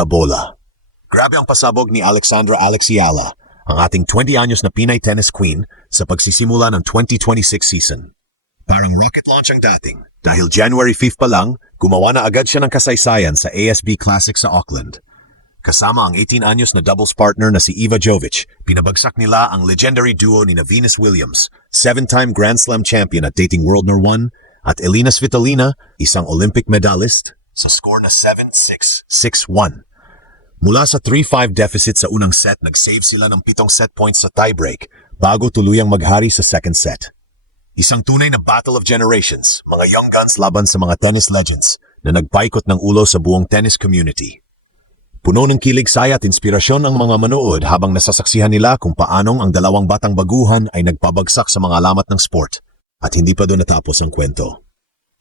Kabola. Grabe ang pasabog ni Alexandra Alexiala, ang ating 20 anyos na Pinay tennis queen sa pagsisimula ng 2026 season. Parang rocket launch ang dating dahil January 5 pa lang, gumawa na agad siya ng kasaysayan sa ASB Classic sa Auckland. Kasama ang 18 anyos na doubles partner na si Eva Jovic, pinabagsak nila ang legendary duo ni Venus Williams, 7-time Grand Slam champion at dating World No. 1, at Elina Svitolina, isang Olympic medalist, sa score na 7-6, 6-1. Mula sa 3-5 deficit sa unang set, nag-save sila ng 7 set points sa tiebreak bago tuluyang maghari sa second set. Isang tunay na battle of generations, mga young guns laban sa mga tennis legends na nagpaikot ng ulo sa buong tennis community. Puno ng kilig, saya at inspirasyon ang mga manood habang nasasaksihan nila kung paanong ang dalawang batang baguhan ay nagpabagsak sa mga alamat ng sport. At hindi pa doon natapos ang kwento.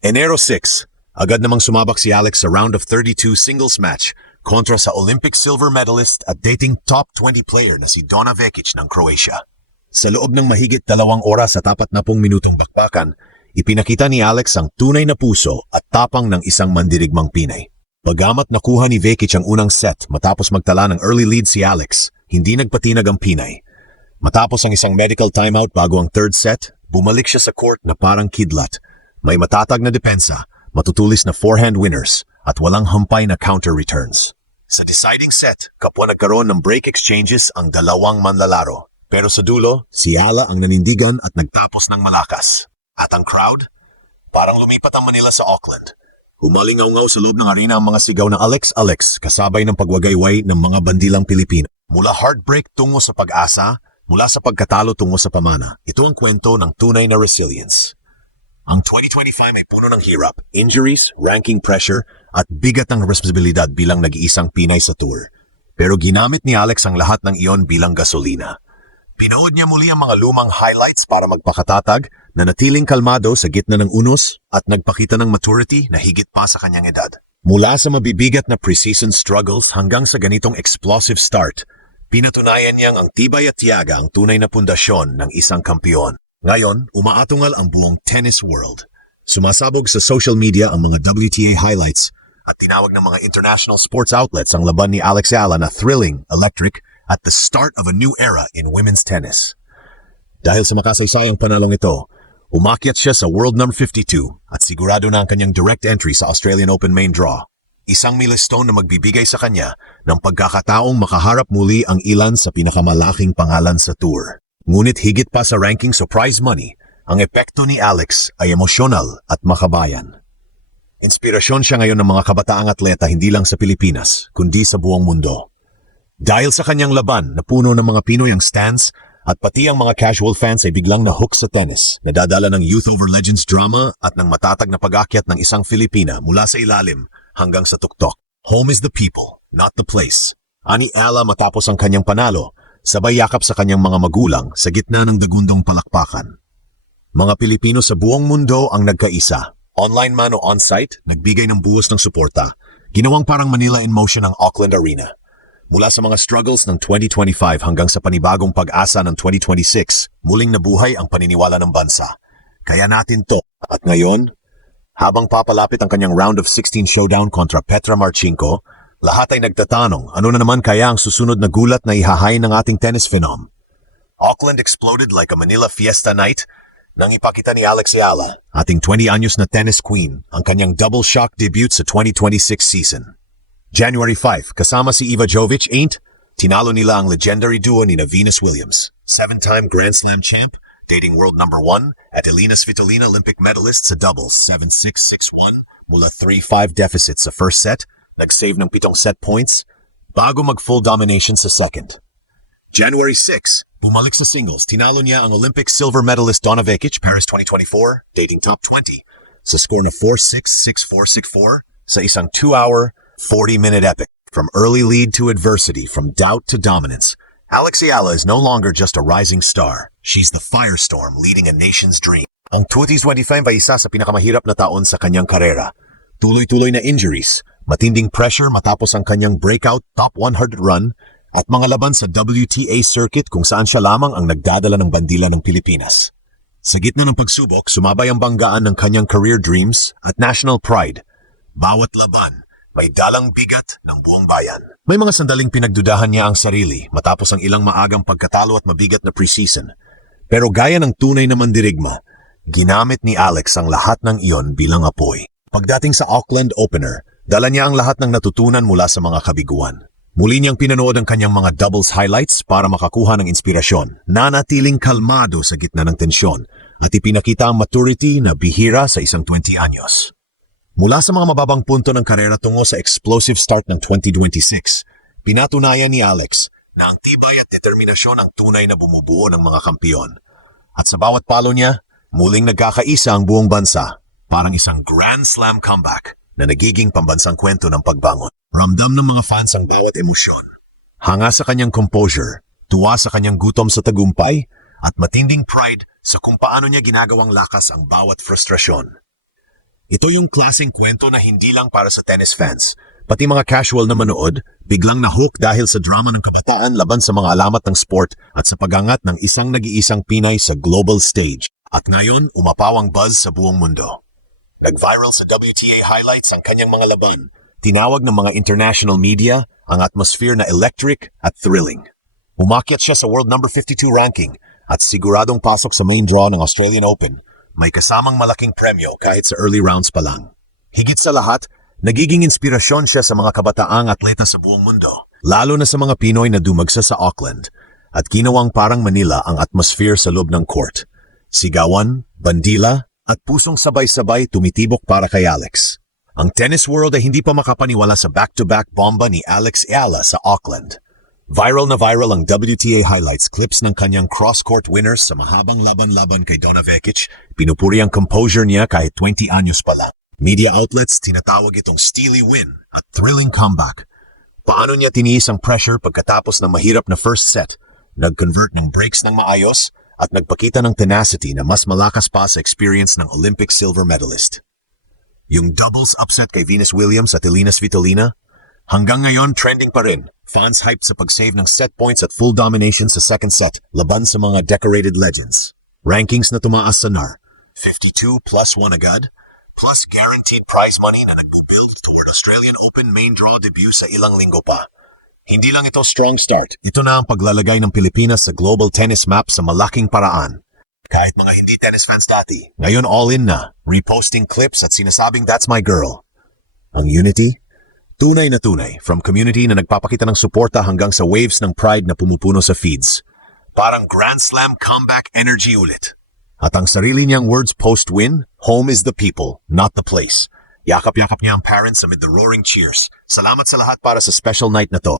Enero 6, agad namang sumabak si Alex sa round of 32 singles match kontra sa Olympic silver medalist at dating top 20 player na si Donna Vekic ng Croatia. Sa loob ng mahigit 2 oras at 40 minutong bakbakan, ipinakita ni Alex ang tunay na puso at tapang ng isang mandirigmang Pinay. Bagamat nakuha ni Vekic ang unang set matapos magtala ng early lead si Alex, hindi nagpatinag ang Pinay. Matapos ang isang medical timeout bago ang third set, bumalik siya sa court na parang kidlat. May matatag na depensa, matutulis na forehand winners, at walang hampay na counter returns. Sa deciding set, kapwa nagkaroon ng break exchanges ang dalawang manlalaro. Pero sa dulo, si Ala ang nanindigan at nagtapos ng malakas. At ang crowd? Parang lumipat ang Manila sa Auckland. Humalingaw-ngaw sa loob ng arena ang mga sigaw na Alex, Alex, kasabay ng pagwagayway ng mga bandilang Pilipino. Mula heartbreak tungo sa pag-asa, mula sa pagkatalo tungo sa pamana. Ito ang kwento ng tunay na resilience. Ang 2025 ay puno ng hirap, injuries, ranking pressure, at bigat ng responsibilidad bilang nag-iisang Pinay sa tour. Pero ginamit ni Alex ang lahat ng iyon bilang gasolina. Pinood niya muli ang mga lumang highlights para magpakatatag, na natiling kalmado sa gitna ng unos at nagpakita ng maturity na higit pa sa kanyang edad. Mula sa mabibigat na preseason struggles hanggang sa ganitong explosive start, pinatunayan niyang ang tibay at tiyaga ang tunay na pundasyon ng isang kampiyon. Ngayon, umaatungal ang buong tennis world. Sumasabog sa social media ang mga WTA highlights at tinawag ng mga international sports outlets ang laban ni Alex Ala na thrilling, electric, at the start of a new era in women's tennis. Dahil sa makasaysayang panalong ito, umakyat siya sa world number 52 at sigurado na ang kanyang direct entry sa Australian Open main draw. Isang milestone na magbibigay sa kanya ng pagkakataong makaharap muli ang ilan sa pinakamalaking pangalan sa tour. Ngunit higit pa sa ranking o prize money, ang epekto ni Alex ay emosyonal at makabayan. Inspirasyon siya ngayon ng mga kabataang atleta hindi lang sa Pilipinas, kundi sa buong mundo. Dahil sa kanyang laban na puno ng mga Pinoy ang stands at pati ang mga casual fans ay biglang na-hook sa tennis, nadadala ng Youth Over Legends drama at ng matatag na pag-akyat ng isang Filipina mula sa ilalim hanggang sa tuktok. Home is the people, not the place. Ani Ala matapos ang kanyang panalo, sabay yakap sa kanyang mga magulang sa gitna ng dagundong palakpakan. Mga Pilipino sa buong mundo ang nagkaisa. Online man o on-site, nagbigay ng buhos ng suporta. Ginawang parang Manila in motion ang Auckland Arena. Mula sa mga struggles ng 2025 hanggang sa panibagong pag-asa ng 2026, muling nabuhay ang paniniwala ng bansa. Kaya natin to. At ngayon, habang papalapit ang kanyang round of 16 showdown kontra Petra Marchenko, lahat ay nagtatanong, ano na naman kaya ang susunod na gulat na ihahain ng ating tennis phenom? Auckland exploded like a Manila fiesta night nang ipakita ni Alex Ala, ating 20 anyos na tennis queen, ang kanyang double shock debut sa 2026 season. January 5, kasama si Eva Jovic, tinalo nila ang legendary duo ni Venus Williams, 7-time Grand Slam champ, dating world number 1, at Elina Svitolina Olympic medalist sa doubles 7-6, 6-1 mula 3-5 deficit sa first set, nag-save ng 7 set points bago mag-full domination sa second. January 6, bumalik sa singles, tinalo niya ang Olympic silver medalist Donna Vekic, Paris 2024, dating top 20, sa score na 4-6, 6-4, 6-4 sa isang 2-hour, 40-minute epic. From early lead to adversity, from doubt to dominance, Alex Ala is no longer just a rising star. She's the firestorm leading a nation's dream. Ang 2025 ay isa sa pinakamahirap na taon sa kanyang karera. Tuloy-tuloy na injuries, matinding pressure matapos ang kanyang breakout top 100 run, at mga laban sa WTA circuit kung saan siya lamang ang nagdadala ng bandila ng Pilipinas. Sa gitna ng pagsubok, sumabay ang banggaan ng kanyang career dreams at national pride. Bawat laban, may dalang bigat ng buong bayan. May mga sandaling pinagdudahan niya ang sarili matapos ang ilang maagang pagkatalo at mabigat na preseason. Pero gaya ng tunay na mandirigma, ginamit ni Alex ang lahat ng iyon bilang apoy. Pagdating sa Auckland opener, dala niya ang lahat ng natutunan mula sa mga kabiguan. Muli niyang pinanood ang kanyang mga doubles highlights para makakuha ng inspirasyon, nanatiling kalmado sa gitna ng tensyon, at ipinakita ang maturity na bihira sa isang 20 anyos. Mula sa mga mababang punto ng karera tungo sa explosive start ng 2026, pinatunayan ni Alex na ang tibay at determinasyon ang tunay na bumubuo ng mga kampiyon. At sa bawat palo niya, muling nagkakaisa ang buong bansa, parang isang Grand Slam comeback na nagiging pambansang kwento ng pagbangon. Ramdam ng mga fans ang bawat emosyon. Hanga sa kanyang composure, tuwa sa kanyang gutom sa tagumpay, at matinding pride sa kung paano niya ginagawang lakas ang bawat frustrasyon. Ito yung klaseng kwento na hindi lang para sa tennis fans, pati mga casual na manood, biglang na-hook dahil sa drama ng kabataan laban sa mga alamat ng sport at sa pagangat ng isang nag-iisang Pinay sa global stage. At ngayon, umapaw ang buzz sa buong mundo. Nag-viral sa WTA highlights ang kanyang mga laban. Tinawag ng mga international media ang atmosphere na electric at thrilling. Umakyat siya sa world number 52 ranking at siguradong pasok sa main draw ng Australian Open. May kasamang malaking premyo kahit sa early rounds pa lang. Higit sa lahat, nagiging inspirasyon siya sa mga kabataang atleta sa buong mundo, lalo na sa mga Pinoy na dumagsa sa Auckland at ginawang parang Manila ang atmosphere sa loob ng court. Sigawan, bandila, at pusong sabay-sabay tumitibok para kay Alex. Ang tennis world ay hindi pa makapaniwala sa back-to-back bomba ni Alex Ayala sa Auckland. Viral na viral ang WTA highlights clips ng kanyang cross-court winners sa mahabang laban-laban kay Donna Vekic. Pinupuri ang composure niya kahit 20 anyos pa lang. Media outlets tinatawag itong steely win at thrilling comeback. Paano niya tiniis ang pressure pagkatapos ng mahirap na first set, nag-convert ng breaks ng maayos, at nagpakita ng tenacity na mas malakas pa sa experience ng Olympic silver medalist. Yung doubles upset kay Venus Williams at Elina Svitolina, hanggang ngayon trending pa rin. Fans hyped sa pag-save ng set points at full domination sa second set laban sa mga decorated legends. Rankings na tumaas sa NAR, 52 plus 1 agad, plus guaranteed prize money na nag-build toward Australian Open main draw debut sa ilang linggo pa. Hindi lang ito strong start, ito na ang paglalagay ng Pilipinas sa global tennis map sa malaking paraan. Kahit mga hindi tennis fans dati, ngayon all in na, reposting clips at sinasabing that's my girl. Ang unity? Tunay na tunay, from community na nagpapakita ng suporta hanggang sa waves ng pride na pumupuno sa feeds. Parang Grand Slam comeback energy ulit. At ang sarili niyang words post-win, home is the people, not the place. Yakap-yakap niya ang parents amid the roaring cheers. Salamat sa lahat para sa special night na to.